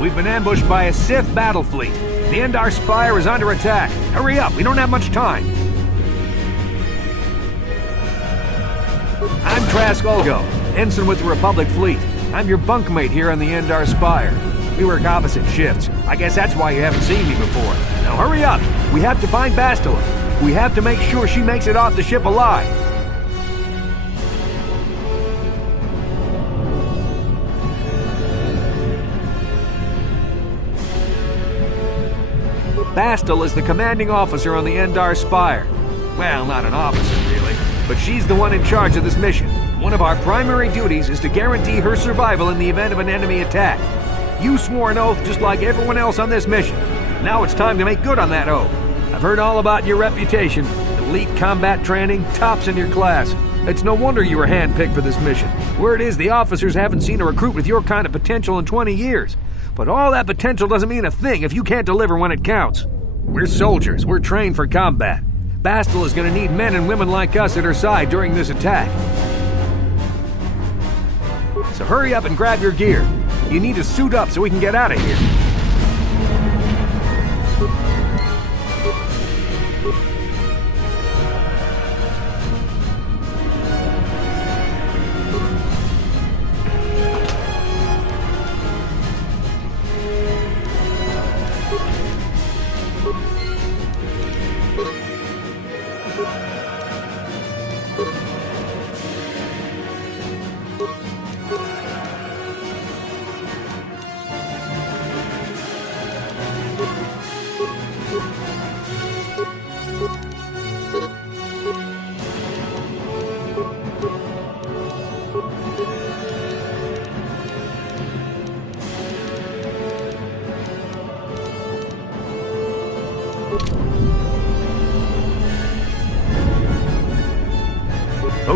We've been ambushed by a Sith battle fleet. The Endar Spire is under attack. Hurry up, we don't have much time. I'm Trask Olgo, ensign with the Republic fleet. I'm your bunkmate here on the Endar Spire. We work opposite shifts. I guess that's why you haven't seen me before. Now hurry up! We have to find Bastila. We have to make sure she makes it off the ship alive. Bastila is the commanding officer on the Endar Spire. Well, not an officer, really, but she's the one in charge of this mission. One of our primary duties is to guarantee her survival in the event of an enemy attack. You swore an oath just like everyone else on this mission. Now it's time to make good on that oath. I've heard all about your reputation. Elite combat training, tops in your class. It's no wonder you were handpicked for this mission. Word is the officers haven't seen a recruit with your kind of potential in 20 years. But all that potential doesn't mean a thing if you can't deliver when it counts. We're soldiers. We're trained for combat. Bastila is going to need men and women like us at her side during this attack. So hurry up and grab your gear. You need to suit up so we can get out of here.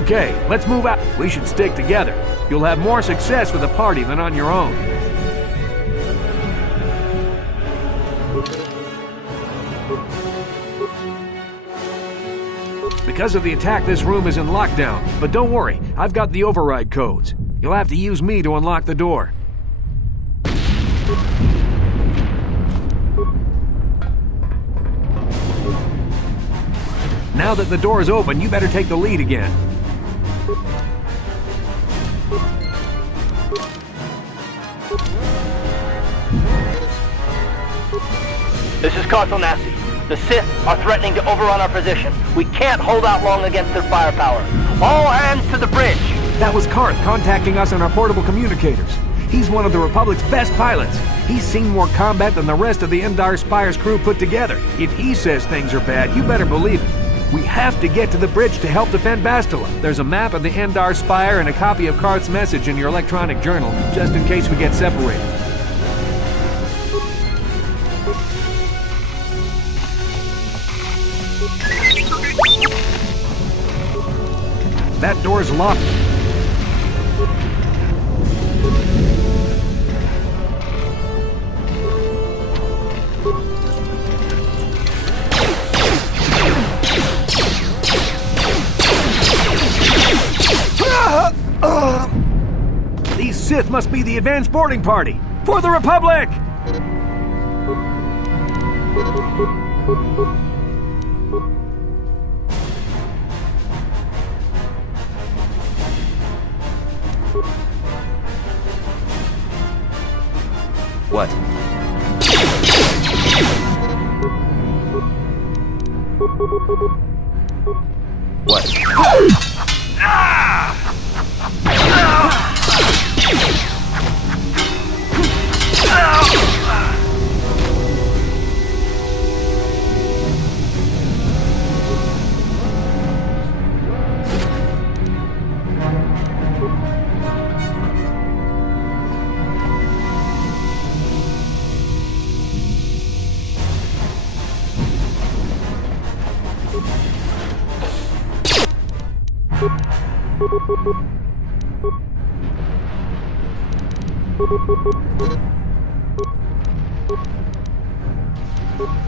Okay, let's move out. We should stick together. You'll have more success with a party than on your own. Because of the attack, this room is in lockdown. But don't worry, I've got the override codes. You'll have to use me to unlock the door. Now that the door is open, you better take the lead again. This is Carthonasi. The Sith are threatening to overrun our position. We can't hold out long against their firepower. All hands to the bridge! That was Karth contacting us on our portable communicators. He's one of the Republic's best pilots. He's seen more combat than the rest of the Endar Spire's crew put together. If he says things are bad, you better believe it. We have to get to the bridge to help defend Bastila. There's a map of the Endar Spire and a copy of Karth's message in your electronic journal, just in case we get separated. That door's locked. These Sith must be the advanced boarding party! For the Republic! What? What?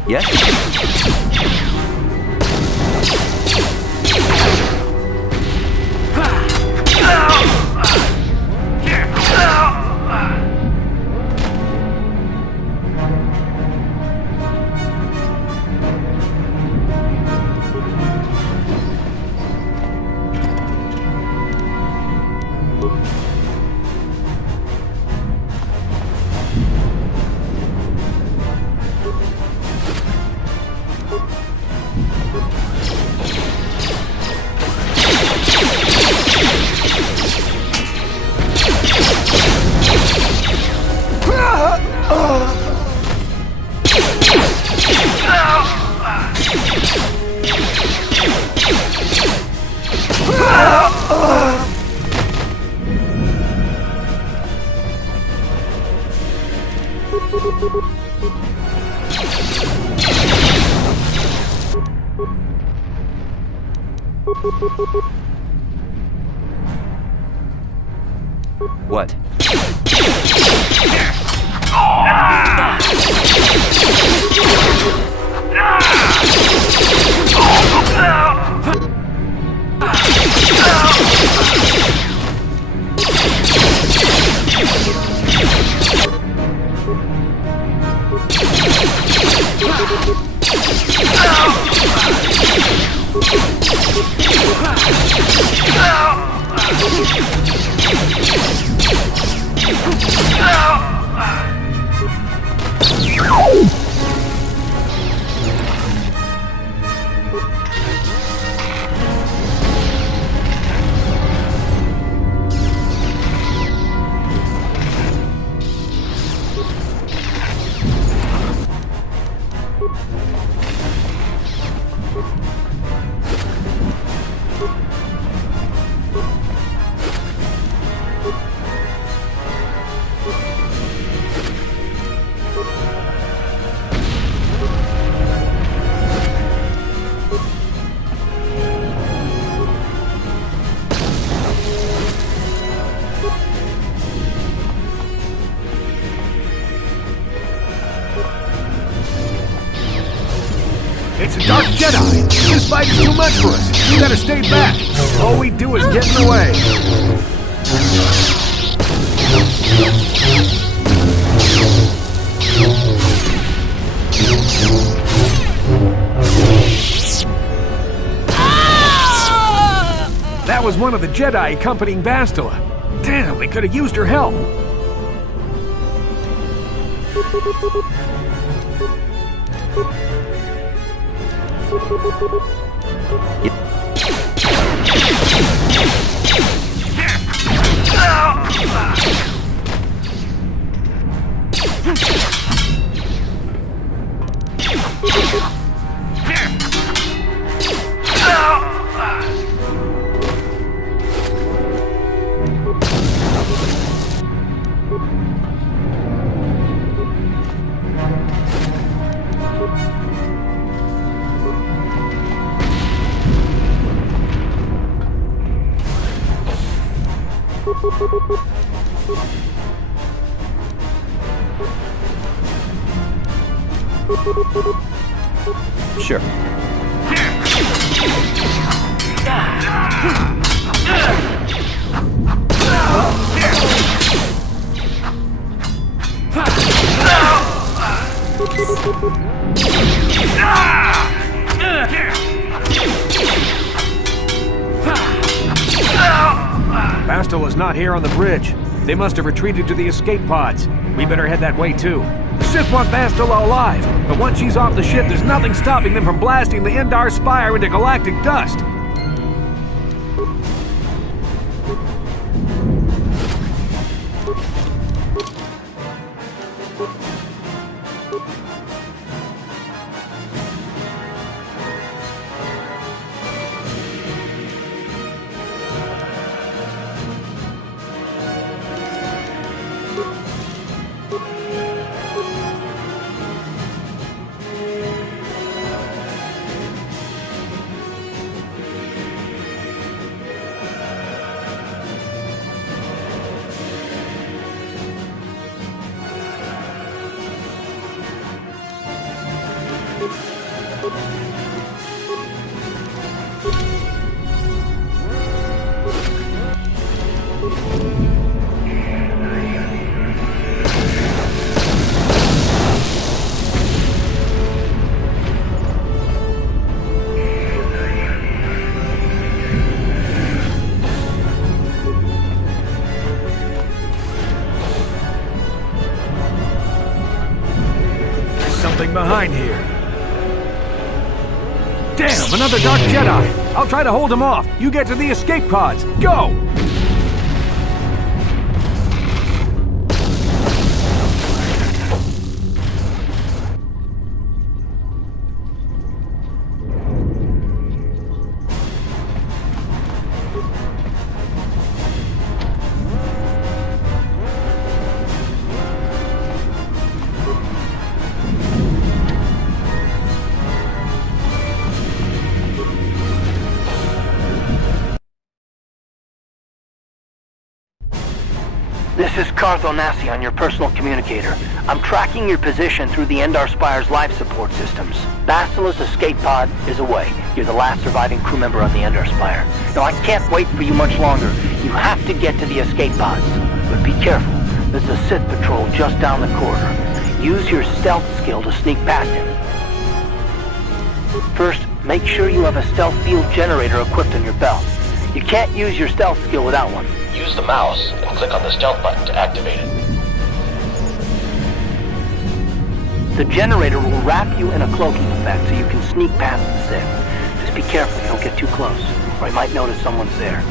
Yes? What? It's a Dark Jedi! This fight is too much for us! We better stay back! All we do is get in the way! That was one of the Jedi accompanying Bastila. Damn, we could have used her help! Sure. Bastila's not here on the bridge. They must have retreated to the escape pods. We better head that way too. The Sith want Bastila alive, but once she's off the ship, there's nothing stopping them from blasting the Endar Spire into galactic dust. Behind here. Damn, another Dark Jedi! I'll try to hold him off. You get to the escape pods. Go! This is KOTOR on your personal communicator. I'm tracking your position through the Endar Spire's life support systems. Basila's escape pod is away. You're the last surviving crew member on the Endar Spire. Now, I can't wait for you much longer. You have to get to the escape pods. But be careful. There's a Sith patrol just down the corridor. Use your stealth skill to sneak past him. First, make sure you have a stealth field generator equipped on your belt. You can't use your stealth skill without one. Use the mouse and click on the stealth button to activate it. The generator will wrap you in a cloaking effect so you can sneak past the Sith. Just be careful you don't get too close, or you might notice someone's there.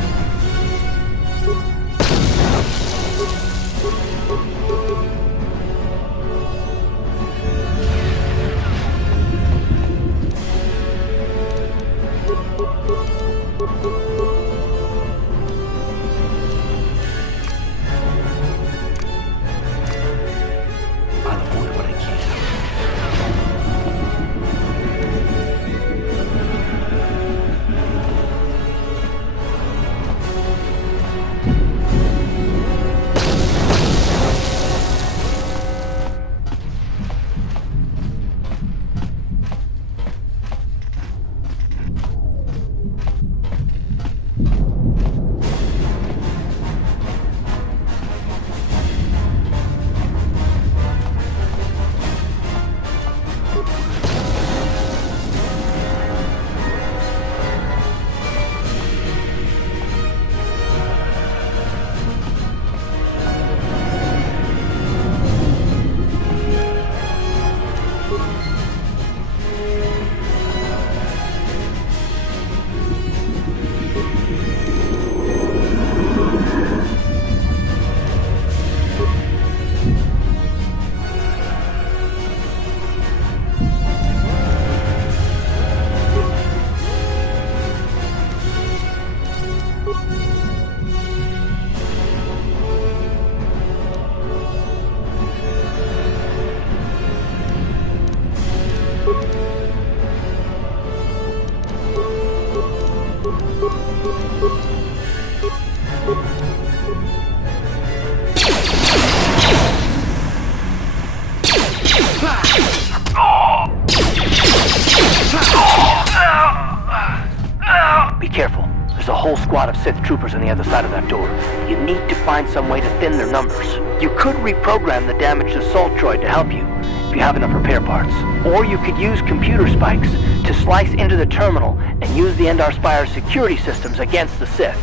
Be careful. There's a whole squad of Sith troopers on the other side of that door. You need to find some way to thin their numbers. You could reprogram the damaged assault droid to help you, if you have enough repair parts. Or you could use computer spikes to slice into the terminal and use the Endar Spire's security systems against the Sith.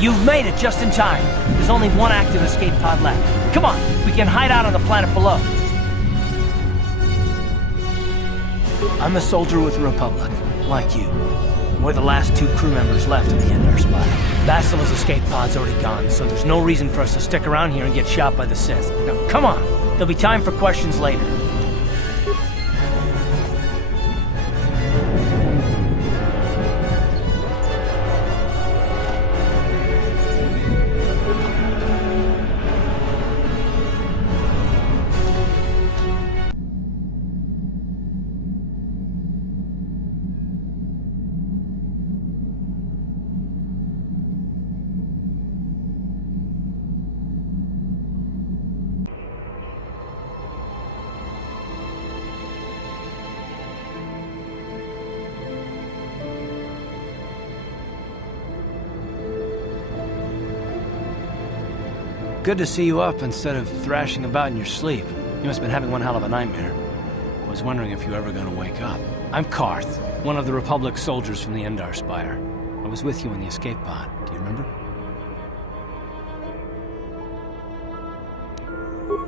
You've made it just in time. There's only one active escape pod left. Come on, we can hide out on the planet below. I'm a soldier with the Republic, like you. We're the last two crew members left in the Endar Spire. Basila's escape pod's already gone, so there's no reason for us to stick around here and get shot by the Sith. Now, come on. There'll be time for questions later. Good to see you up instead of thrashing about in your sleep. You must have been having one hell of a nightmare. I was wondering if you were ever going to wake up. I'm Karth, one of the Republic soldiers from the Endar Spire. I was with you in the escape pod. Do you remember?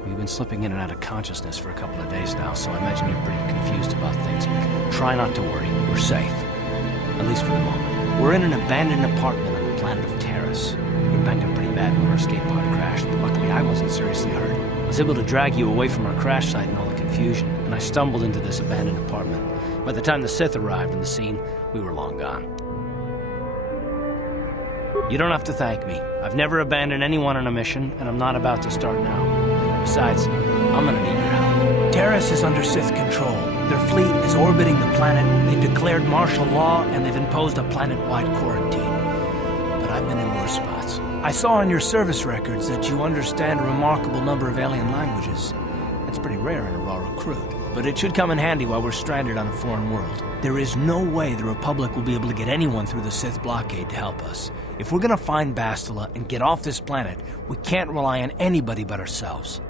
You've been slipping in and out of consciousness for a couple of days now, so I imagine you're pretty confused about things. But try not to worry. We're safe. At least for the moment. We're in an abandoned apartment on the planet of Terrace. We were banged up pretty bad when our escape pod crashed, but luckily I wasn't seriously hurt. I was able to drag you away from our crash site and all the confusion, and I stumbled into this abandoned apartment. By the time the Sith arrived on the scene, we were long gone. You don't have to thank me. I've never abandoned anyone on a mission, and I'm not about to start now. Besides, I'm gonna need your help. Terrace is under Sith control. Their fleet is orbiting the planet, they've declared martial law, and they've imposed a planet-wide quarantine. But I've been in worse spots. I saw on your service records that you understand a remarkable number of alien languages. That's pretty rare in a raw recruit. But it should come in handy while we're stranded on a foreign world. There is no way the Republic will be able to get anyone through the Sith blockade to help us. If we're gonna find Bastila and get off this planet, we can't rely on anybody but ourselves.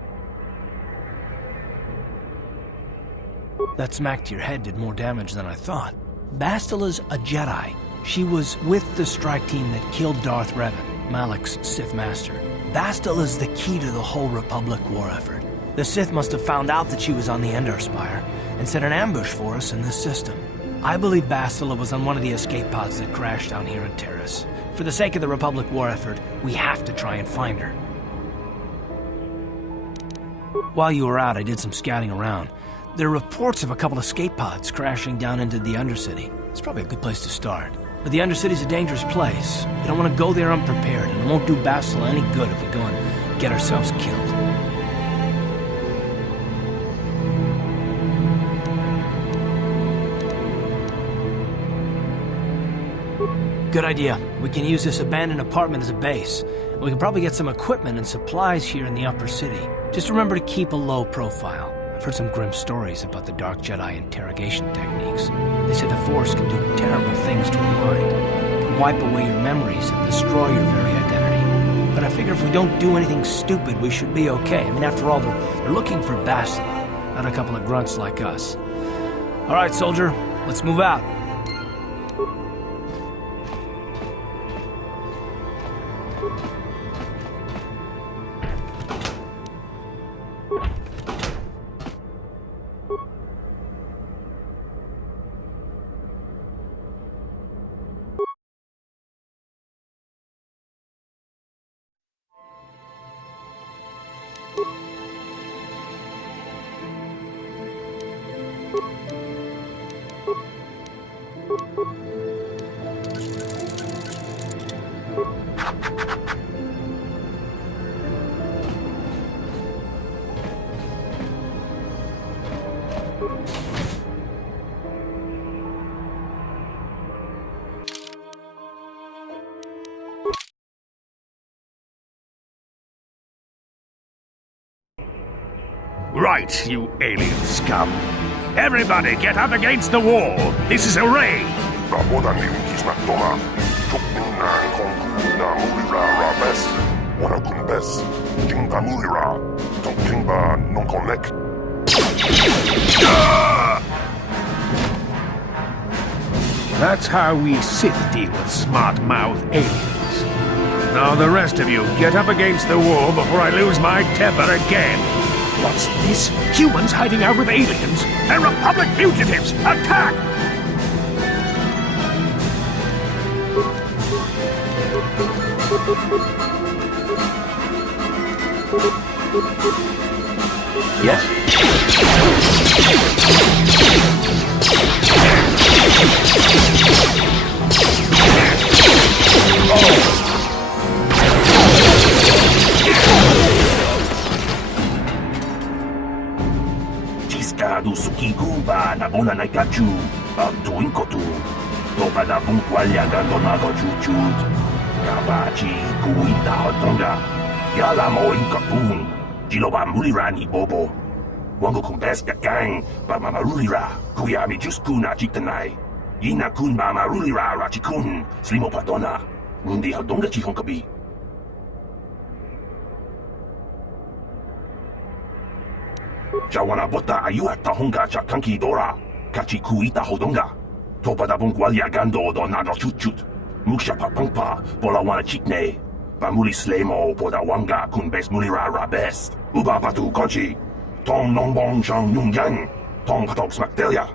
That smack to your head did more damage than I thought. Bastila's a Jedi. She was with the strike team that killed Darth Revan, Malak's Sith master. Bastila's the key to the whole Republic war effort. The Sith must have found out that she was on the Endar Spire and set an ambush for us in this system. I believe Bastila was on one of the escape pods that crashed down here in Terrace. For the sake of the Republic war effort, we have to try and find her. While you were out, I did some scouting around. There are reports of a couple escape pods crashing down into the Undercity. It's probably a good place to start. But the Undercity's a dangerous place. We don't want to go there unprepared, and it won't do Bastila any good if we go and get ourselves killed. Good idea. We can use this abandoned apartment as a base. We can probably get some equipment and supplies here in the upper city. Just remember to keep a low profile. I've heard some grim stories about the Dark Jedi interrogation techniques. They say the Force can do terrible things to your mind. It can wipe away your memories and destroy your very identity. But I figure if we don't do anything stupid, we should be okay. I mean, after all, they're looking for Bastila, not a couple of grunts like us. All right, soldier, let's move out. Right, you alien scum. Everybody get up against the wall. This is a raid. That's how we Sith deal with smart-mouthed aliens. Now the rest of you, get up against the wall before I lose my temper again. What's this? Humans hiding out with aliens? They're Republic fugitives! Attack! Yes. Ciscado sukiguba na bona na kachu, abduin kotu, topa na bungkwalya gandonado chuchut, kabachi kuita hotonga, yala mo inkapun, jiloba mulirani bobo, wango kumbes kakang, ba mamarulira, kuyami juskuna chitanai, ina kun ba marulira rachikun, slimo padona, rundi hodonga chihonkabi. Jawana bota ayuat tahonga cha kanki dora. Kachi kuita hodonga. Topada bongwalia gando do naga chut. Muksha papangpa pola wana chitne. Pamuli slemo poda wanga kun bes mulira rabest. Uba batu konchi. Tong nongbong shang yung yang. Tong patok smaktelia.